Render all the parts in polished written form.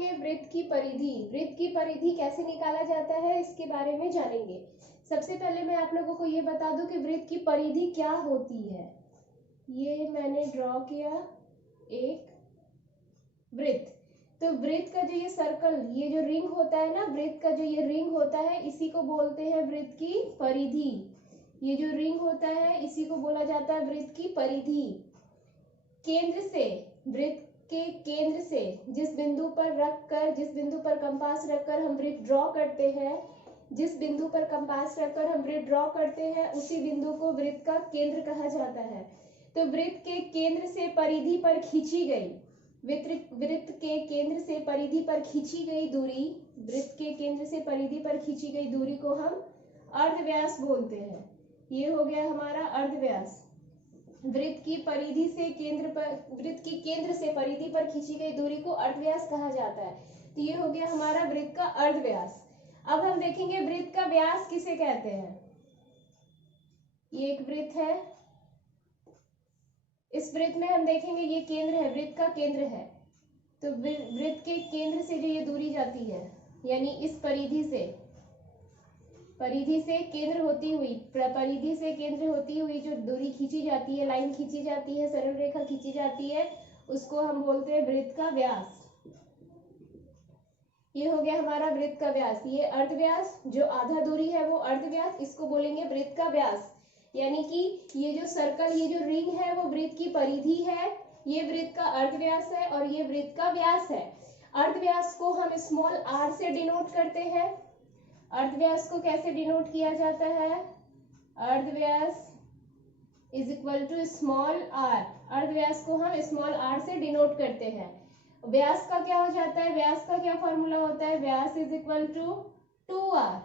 करेंगे वृत्त की परिधि। वृत्त की परिधि कैसे निकाला जाता है इसके बारे में जानेंगे। सबसे पहले मैं आप लोगों को ये बता दूं कि वृत्त की परिधि क्या होती है। ये मैंने ड्रॉ किया एक वृत्त। तो वृत्त का जो ये सर्कल, ये जो रिंग होता है ना, वृत्त का जो ये रिंग होता है इसी को बोलते हैं वृत्त की परिधि। ये जो रिंग होता है इसी को बोला जाता है वृत्त की परिधि। केंद्र से, वृत्त के केंद्र से जिस बिंदु पर कंपास रखकर हम वृत्त ड्रॉ करते हैं, जिस बिंदु पर कंपास रखकर हम वृत्त ड्रॉ करते हैं उसी बिंदु को वृत्त का केंद्र कहा जाता है। तो वृत्त के केंद्र से परिधि पर खींची गई, वृत्त के केंद्र से परिधि पर खींची गई दूरी, वृत्त के केंद्र से परिधि पर खींची गई दूरी को हम अर्धव्यास बोलते हैं। ये हो गया हमारा अर्धव्यास। वृत्त की परिधि से वृत्त की केंद्र से परिधि पर खींची गई दूरी को अर्धव्यास कहा जाता है। तो ये हो गया हमारा वृत्त का अर्धव्यास। अब हम देखेंगे वृत्त का व्यास किसे कहते हैं। ये एक वृत्त है, इस वृत्त में हम देखेंगे ये केंद्र है, वृत्त का केंद्र है। तो वृत्त के केंद्र से जो ये दूरी जाती है, यानी इस परिधि से केंद्र होती हुई जो दूरी खींची जाती है, लाइन खींची जाती है, सरल रेखा खींची जाती है, उसको हम बोलते हैं वृत्त का व्यास। ये हो गया हमारा वृत्त का व्यास। ये अर्धव्यास, जो आधा दूरी है वो अर्धव्यास, इसको बोलेंगे वृत्त का व्यास। यानी कि ये जो सर्कल, ये जो रिंग है वो वृत्त की परिधि है, ये वृत्त का अर्धव्यास है और ये वृत्त का व्यास है। अर्धव्यास को हम स्मॉल r से डिनोट करते हैं। अर्धव्यास को कैसे डिनोट किया जाता है? अर्धव्यास is equal to small r। अर्धव्यास को हम स्मॉल r से डिनोट करते हैं। व्यास का क्या हो जाता है? व्यास का क्या फॉर्मूला होता है? व्यास इज इक्वल टू 2r।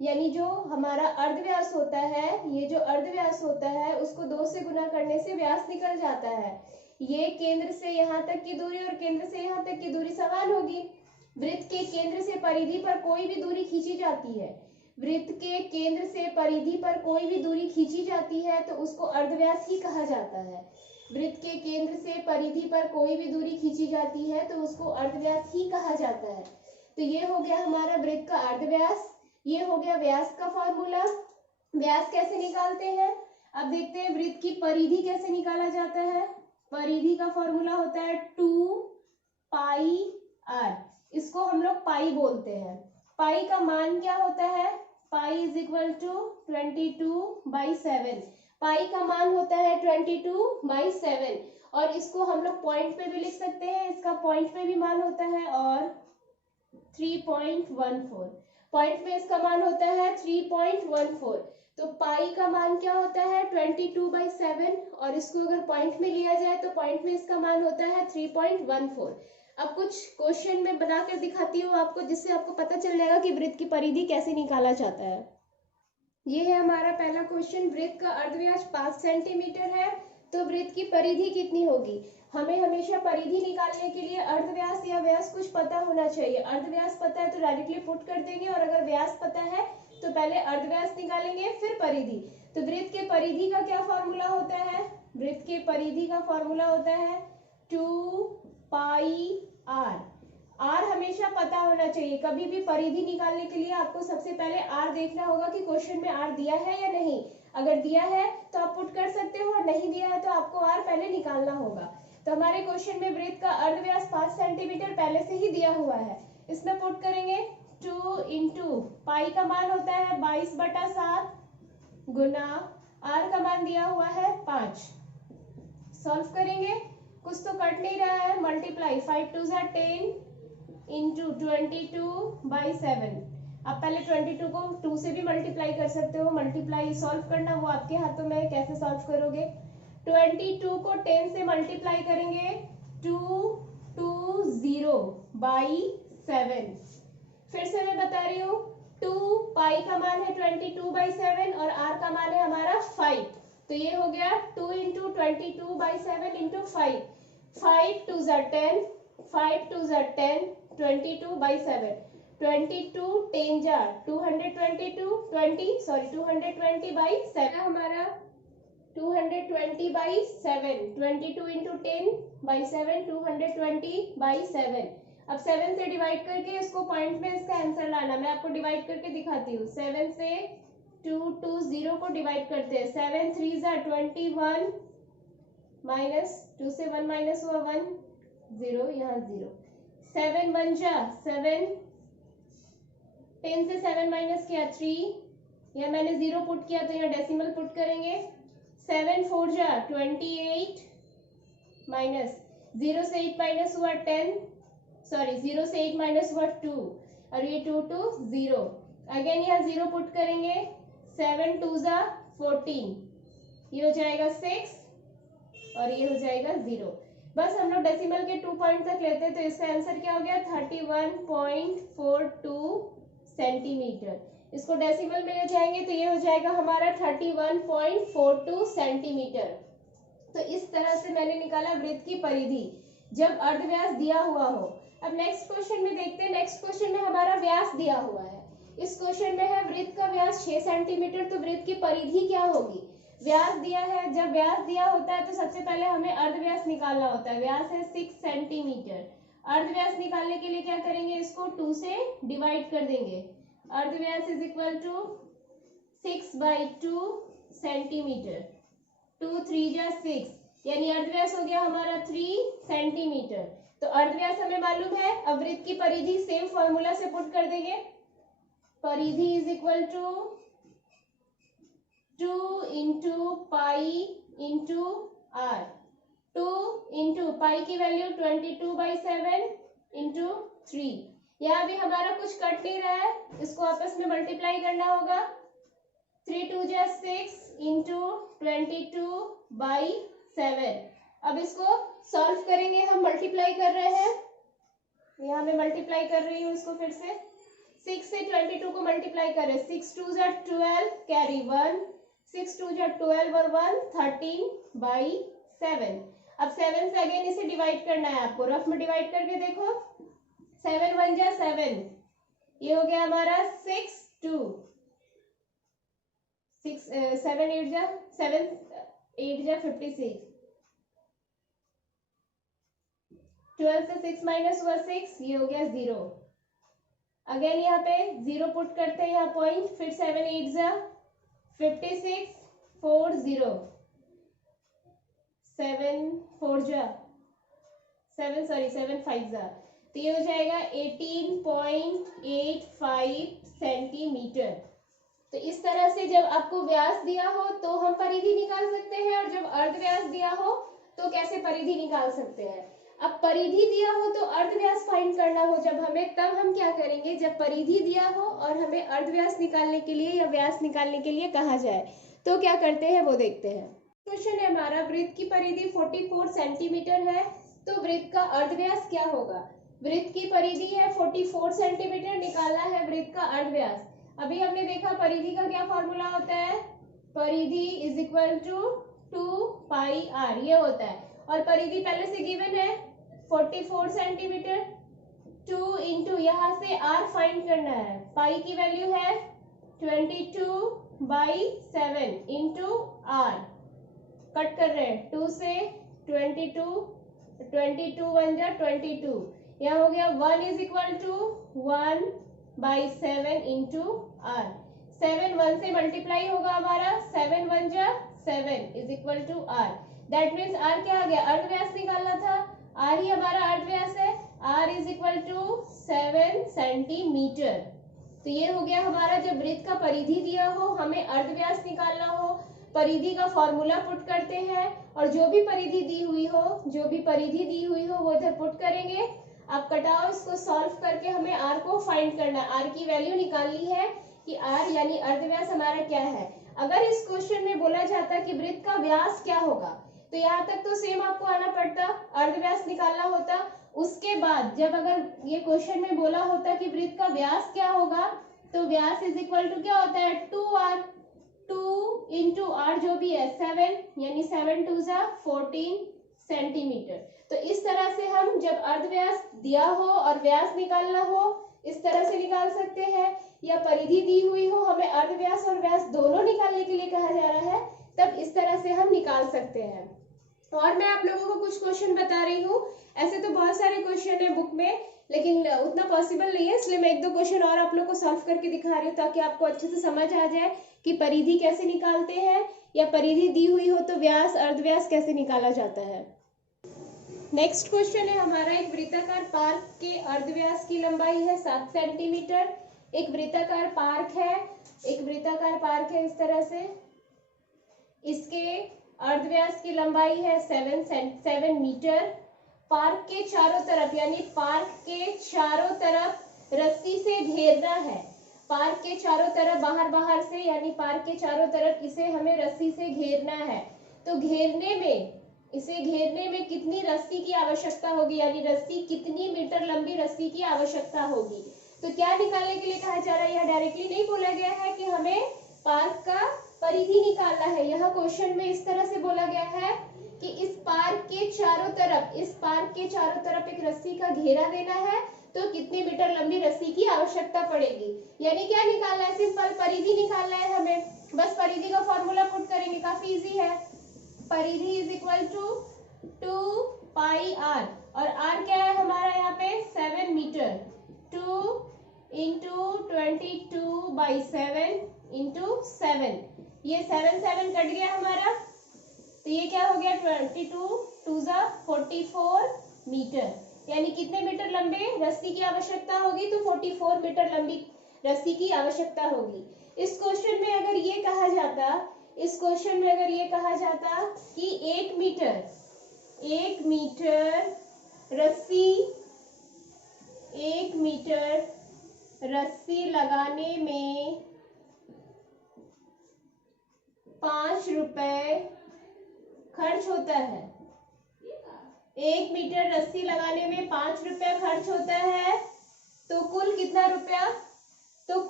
यानी जो हमारा अर्धव्यास होता है, ये जो अर्धव्यास होता है उसको 2 से गुना करने से व्यास निकल जाता है। ये केंद्र से यहाँ तक की दूरी और केंद्र से यहाँ तक की दूरी समान होगी। वृत्त के केंद्र से परिधि पर कोई भी दूरी खींची जाती है, वृत्त के केंद्र से परिधि पर कोई भी दूरी खींची जाती है तो उसको अर्धव्यास ही कहा जाता है। वृत्त के केंद्र से परिधि पर कोई भी दूरी खींची जाती है तो उसको अर्धव्यास ही कहा जाता है। तो ये हो गया हमारा वृत्त का अर्धव्यास। ये हो गया व्यास का फॉर्मूला। व्यास कैसे निकालते हैं? अब देखते हैं वृत्त की परिधि कैसे निकाला जाता है। परिधि का फॉर्मूला होता है 2 पाई r। इसको हम लोग पाई बोलते हैं। पाई का मान क्या होता है? Pi is equal to 22/7। Pi का मान होता है 22/7 और इसको हम लोग पॉइंट पे भी लिख सकते हैं। इसका पॉइंट पे भी मान होता है और 3.14। पॉइंट में इसका मान होता है 3.14। तो पाई का मान क्या होता है? 22/7 और इसको अगर पॉइंट में लिया जाए तो पॉइंट में इसका मान होता है 3.14। अब कुछ क्वेश्चन में बनाकर दिखाती हूँ आपको, जिससे आपको पता चल जाएगा कि वृत्त की परिधि कैसे निकाला जाता है। ये है हमारा पहला क्वेश्चन। वृत्त का अर्धव्यास 5 सेंटीमीटर है, तो वृत्त की परिधि कितनी होगी? हमें हमेशा परिधि निकालने के लिए अर्धव्यास या व्यास कुछ पता होना चाहिए। अर्धव्यास पता है तो डायरेक्टली पुट कर देंगे, और अगर व्यास पता है तो पहले अर्धव्यास निकालेंगे फिर परिधि। तो वृत्त के परिधि का क्या फॉर्मूला होता है? वृत्त के परिधि का फॉर्मूला होता है 2 पाई r। r हमेशा पता होना चाहिए। कभी भी परिधि निकालने के लिए आपको सबसे पहले r देखना होगा कि क्वेश्चन में r दिया है या नहीं। अगर दिया है तो आप पुट कर सकते हो, और नहीं दिया है तो आपको r पहले निकालना होगा। तो हमारे क्वेश्चन में वृत्त का अर्धव्यास 5 सेंटीमीटर पहले से ही दिया हुआ है। इसमें पुट करेंगे 2 इंटू पाई का मान होता है 22/7 गुना r का मान दिया हुआ है 5। सॉल्व करेंगे, कुछ तो कट नहीं रहा है। Multiply 5 2 = 10 into 22/7। आप पहले 22 को 2 से भी मल्टीप्लाई कर सकते हो। मल्टीप्लाई सॉल्व करना वो आपके हाथों में है, कैसे सॉल्व करोगे। 22 को 10 से मल्टीप्लाई करेंगे 220/7। फिर से मैं बता रही हूँ, 2 पाई का मान है 22/7 और r का मान है हमारा 5। तो ये हो गया 2 इंटू 22/7 इंटू 5। 5 2 = 10, 5 2 = 10, 22/7। 22 10 जार 220/7 हमारा 220/7। 22 इंटू 10/7 220/7। अब 7 से डिवाइड करके इसको पॉइंट में इसका आंसर लाना। मैं आपको डिवाइड करके दिखाती हूँ। 7 से 2 0 को डिवाइड करते हैं। 7 3 जा 21 माइनस 2 से 1 माइनस हुआ 1 0, यहाँ 0। 7 1 जा 7, 10 से 7 माइनस किया 3, यहाँ मैंने 0 पुट किया तो यहाँ डेसिमल पुट करेंगे। 7 4 जा 28 माइनस 0 से 8 माइनस हुआ 10, सॉरी 0 से 8 माइनस हुआ 2 और ये 2 2 0। अगेन यहाँ 0 पुट करेंगे। 7 2 जा 14, ये हो जाएगा 6 और ये हो जाएगा 0। बस हम लोग डेसिमल के 2 पॉइंट तक लेते हैं तो इसका आंसर क्या हो गया 31.42 सेंटीमीटर। इसको डेसिमल में ले जाएंगे तो ये हो जाएगा हमारा 31.42 सेंटीमीटर। तो इस तरह से मैंने निकाला वृत्त की परिधि जब अर्धव्यास दिया हुआ हो। अब नेक्स्ट क्वेश्चन में देखते हैं। नेक्स्ट क्वेश्चन में हमारा व्यास दिया हुआ है। इस क्वेश्चन में है वृत्त का व्यास 6 सेंटीमीटर, तो वृत्त की परिधि क्या होगी। व्यास दिया है, जब व्यास दिया होता है तो सबसे पहले हमें अर्धव्यास निकालना होता है। व्यास है 6 सेंटीमीटर। अर्धव्यास निकालने के लिए क्या करेंगे, इसको 2 से डिवाइड कर देंगे। अर्धव्यास इज इक्वल टू 6/2 सेंटीमीटर। 2 3 जा 6, यानी अर्धव्यास हो गया हमारा 3 सेंटीमीटर। तो अर्धव्यास हमें मालूम है। अब वृत्त की परिधि सेम फॉर्मूला से पुट कर देंगे। परिधि is equal to 2 into pi into R. 2 into pi की वैल्यू 22/7 इंटू 3। यहाँ भी हमारा कुछ कट नहीं रहा है, इसको आपस में मल्टीप्लाई करना होगा। 3 2 जा 6 इंटू 22/7। अब इसको सॉल्व करेंगे, हम मल्टीप्लाई कर रहे हैं। यहाँ मैं मल्टीप्लाई कर रही हूँ इसको फिर से। 6 से 22 को मल्टीप्लाई करें। 6 2 जा 12 कैरी 1, 6 2 जा 12 और 1 13/7। अब 7 से अगेन इसे डिवाइड करना है आपको। रफ में डिवाइड करके देखो। 7 1 जा 7, ये हो गया हमारा 6 2, 7 8 जा 56। 12 से 6 माइनस हुआ 6, ये हो गया 0। अगेन यहाँ पे 0 पुट करते हैं यहाँ पॉइंट। फिर 7 8 जा 56 4 0, 7 4 जा 7 5 जा, तो ये हो जाएगा 18.85 सेंटीमीटर। तो इस तरह से जब आपको व्यास दिया हो तो हम परिधि निकाल सकते हैं, और जब अर्धव्यास दिया हो तो कैसे परिधि निकाल सकते हैं। अब परिधि दिया हो तो अर्धव्यास फाइंड करना हो जब हमें, तब हम क्या करेंगे, जब परिधि दिया हो और हमें अर्धव्यास निकालने के लिए या व्यास निकालने के लिए कहा जाए तो क्या करते हैं वो देखते हैं। क्वेश्चन है हमारा, वृत्त की परिधि 44 सेंटीमीटर है, तो वृत्त का अर्धव्यास क्या होगा। वृत्त की परिधि है 44 सेंटीमीटर, निकालना है वृत्त का अर्धव्यास। अभी हमने देखा परिधि का क्या फॉर्मूला होता है, परिधि इज इक्वल टू 2πr, ये होता है। और परिधि पहले से गिवन है 44 सेंटीमीटर। 2 इंटू यहाँ से r फाइंड करना है। पाई की वैल्यू है 22/7 इंटू r। कट कर रहे हैं 2 से 22 1 जा 22, यहाँ हो गया 1 is equal to 1/7 into r। 7 1 से मल्टीप्लाई होगा हमारा, 7 1 जा 7 is equal to r। That means r क्या आ गया, अर्धव्यास निकालना था, r ही हमारा अर्धव्यास है। r is equal to 7 centimetre. तो ये हो गया हमारा, जब वृत्त का परिधि दिया हो, हमें अर्धव्यास निकालना हो, परिधि का फॉर्मूला पुट करते हैं, और जो भी परिधि दी हुई हो वो इधर पुट करेंगे। आप कटाओ, इसको सॉल्व करके हमें r को फाइंड करना है। r की वैल्यू निकालनी है कि r यानी अर्धव्यास हमारा क्या है। अगर इस क्वेश्चन में बोला जाता कि वृत्त का व्यास क्या होगा, तो यहाँ तक तो सेम आपको आना पड़ता, अर्धव्यास निकालना होता। उसके बाद जब अगर ये क्वेश्चन में बोला होता कि वृत्त का व्यास क्या होगा, तो व्यास इज इक्वल टू क्या होता है 2r। 2 इंटू r जो भी है 7, यानी 7 2 जा 14 सेंटीमीटर। तो इस तरह से हम जब अर्धव्यास दिया हो और व्यास निकालना हो, इस तरह से निकाल सकते हैं। या परिधि दी हुई हो, हमें अर्धव्यास और व्यास दोनों निकालने के लिए कहा जा रहा है, तब इस तरह से हम निकाल सकते हैं। और मैं आप लोगों को कुछ क्वेश्चन बता रही हूँ। ऐसे तो बहुत सारे क्वेश्चन है बुक में, लेकिन उतना पॉसिबल नहीं है, इसलिए मैं एक दो क्वेश्चन और आप लोग को सॉल्व करके दिखा रही हूँ ताकि आपको अच्छे से समझ आ जाए कि परिधि कैसे निकालते हैं, या परिधि दी हुई हो तो व्यास अर्धव्यास कैसे निकाला जाता है। नेक्स्ट क्वेश्चन है हमारा, एक वृत्ताकार पार्क के अर्धव्यास की लंबाई है 7 सेंटीमीटर। एक वृत्ताकार पार्क है, एक वृत्ताकार पार्क है इस तरह से, इसके अर्धव्यास की लंबाई है 7 मीटर। पार्क के चारों तरफ, यानी पार्क के चारों तरफ रस्सी से घेरना है। पार्क के चारों तरफ बाहर बाहर से, यानी पार्क के चारों तरफ इसे हमें रस्सी से घेरना है। तो इसे घेरने में कितनी रस्सी की आवश्यकता होगी, यानी रस्सी कितनी मीटर लंबी रस्सी की आवश्यकता होगी। तो क्या निकालने के लिए कहा जा रहा है, यह डायरेक्टली नहीं बोला गया है कि हमें पार्क का परिधि निकालना है। यह क्वेश्चन में इस तरह से बोला गया है कि इस पार्क के चारों तरफ एक रस्सी का घेरा देना है, तो कितनी मीटर लंबी रस्सी की आवश्यकता पड़ेगी। यानी क्या निकालना है, सिंपल परिधि निकालना है हमें। बस परिधि का फॉर्मूला पुट करेंगे, काफी इजी है। परिधि is equal to 2 pi R, और आर क्या है हमारा यहाँ पे 7 मीटर। 2 इंटू 22/7 इंटू 7, ये 7 कट गया हमारा, तो ये क्या हो गया 22 2 44 मीटर। यानी कितने मीटर लंबे रस्सी की आवश्यकता होगी, तो 44 मीटर लंबी रस्सी की आवश्यकता होगी। इस क्वेश्चन में अगर ये कहा जाता कि 1 मीटर रस्सी लगाने में 5 रुपए खर्च होता है। 1 मीटर रस्सी लगाने में 5 रुपया खर्च होता है, तो कुल कितना रुपया, तो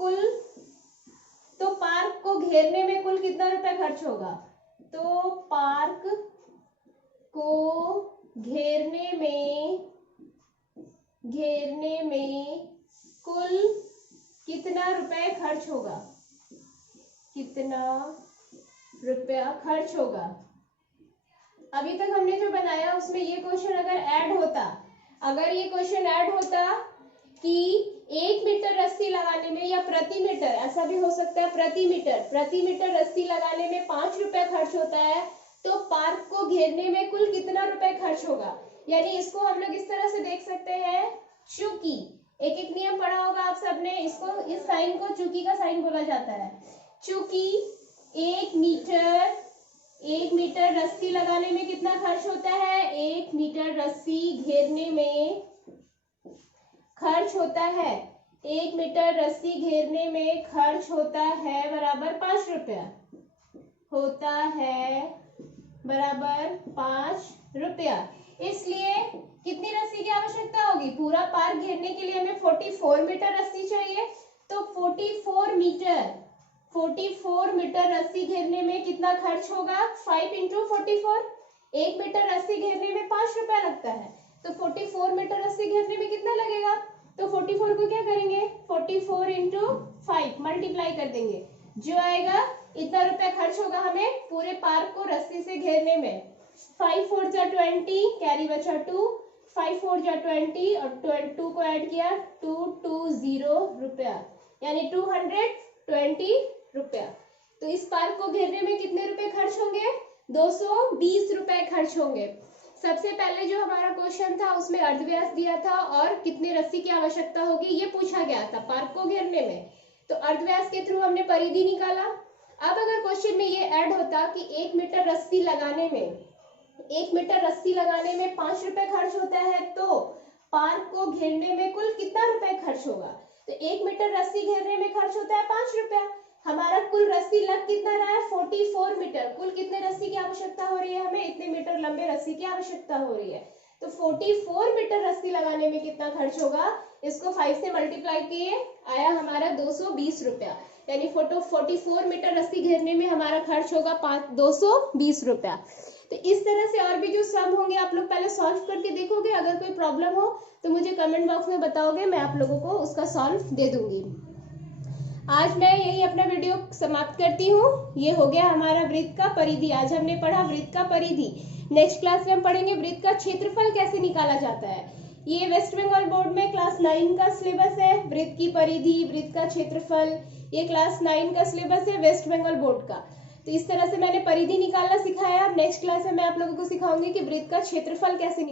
पार्क को घेरने में कुल कितना रुपया खर्च होगा। तो पार्क को घेरने में कुल कितना रुपए खर्च होगा, अभी तक हमने जो बनाया उसमें ये क्वेश्चन अगर ये क्वेश्चन ऐड होता कि 1 मीटर रस्सी लगाने में, या प्रति मीटर, ऐसा भी हो सकता है प्रति मीटर रस्सी लगाने में 5 रुपए खर्च होता है, तो पार्क को घेरने में कुल कितना रुपए खर्च होगा। यानी इसको हम लोग इस तरह से देख सकते हैं, चूंकि एक नियम पढ़ा होगा आप सबने, इस साइन को चूंकि का साइन बोला जाता है। चूंकि 1 मीटर रस्सी लगाने में कितना खर्च होता है, 1 मीटर रस्सी घेरने में खर्च होता है, 1 मीटर रस्सी घेरने में खर्च होता है बराबर 5 रुपया, इसलिए कितनी रस्सी की आवश्यकता होगी, पूरा पार्क घेरने के लिए हमें 44 मीटर रस्सी चाहिए। तो 44 मीटर रस्सी घेरने में कितना खर्च होगा, 5 इंटू 44। 1 मीटर रस्सी घेरने में 5 रुपया लगता है, तो 44 मीटर रस्सी घेरने में कितना लगेगा, तो 44 को क्या करेंगे 44 इंटू 5 मल्टीप्लाई कर देंगे, जो आएगा इतना रुपया खर्च होगा हमें पूरे पार्क को रस्सी से घेरने में। 5 4 जा 20, कैरी बचा 2, 5 4 जा 20 और 2 को ऐड किया 220 रुपया, यानी 220 रुपया। तो इस पार्क को घेरने में कितने रुपए खर्च होंगे, 220 रुपए खर्च होंगे। सबसे पहले जो हमारा क्वेश्चन था उसमें अर्धव्यास दिया था और कितने रस्सी की आवश्यकता होगी ये पूछा गया था पार्क को घेरने में, तो अर्धव्यास के थ्रू हमने परिधि निकाला। अब अगर क्वेश्चन में ये ऐड होता कि 1 मीटर रस्सी लगाने में 5 रुपए खर्च होता है, तो पार्क को घेरने में कुल कितना रुपए खर्च होगा, तो 1 मीटर रस्सी घेरने में खर्च होता है 5 रुपया, हमारा कुल रस्सी लग कितना रहा है 44 मीटर, कुल कितने रस्सी की आवश्यकता हो रही है, हमें इतने मीटर लंबे रस्सी की आवश्यकता हो रही है। तो 44 मीटर रस्सी लगाने में कितना खर्च होगा, इसको 5 से मल्टीप्लाई किए, आया हमारा 220 रुपया, यानी 44 मीटर रस्सी घेरने में हमारा खर्च होगा 220 रुपया। तो इस तरह से और भी जो सम होंगे आप लोग पहले सॉल्व करके देखोगे, अगर कोई प्रॉब्लम हो तो मुझे कमेंट बॉक्स में बताओगे, मैं आप लोगों को उसका सॉल्व दे दूंगी। आज मैं यही अपना वीडियो समाप्त करती हूँ। ये हो गया हमारा वृत्त का परिधि, आज हमने पढ़ा वृत्त का परिधि। नेक्स्ट क्लास में हम पढ़ेंगे वृत्त का क्षेत्रफल कैसे निकाला जाता है। ये वेस्ट बंगाल बोर्ड में क्लास 9 का सिलेबस है। वृत्त की परिधि, वृत्त का क्षेत्रफल, ये क्लास 9 का सिलेबस है वेस्ट बंगाल बोर्ड का। तो इस तरह से मैंने परिधि निकालना सिखाया। नेक्स्ट क्लास में मैं आप लोगों को सिखाऊंगी कि वृत्त का क्षेत्रफल कैसे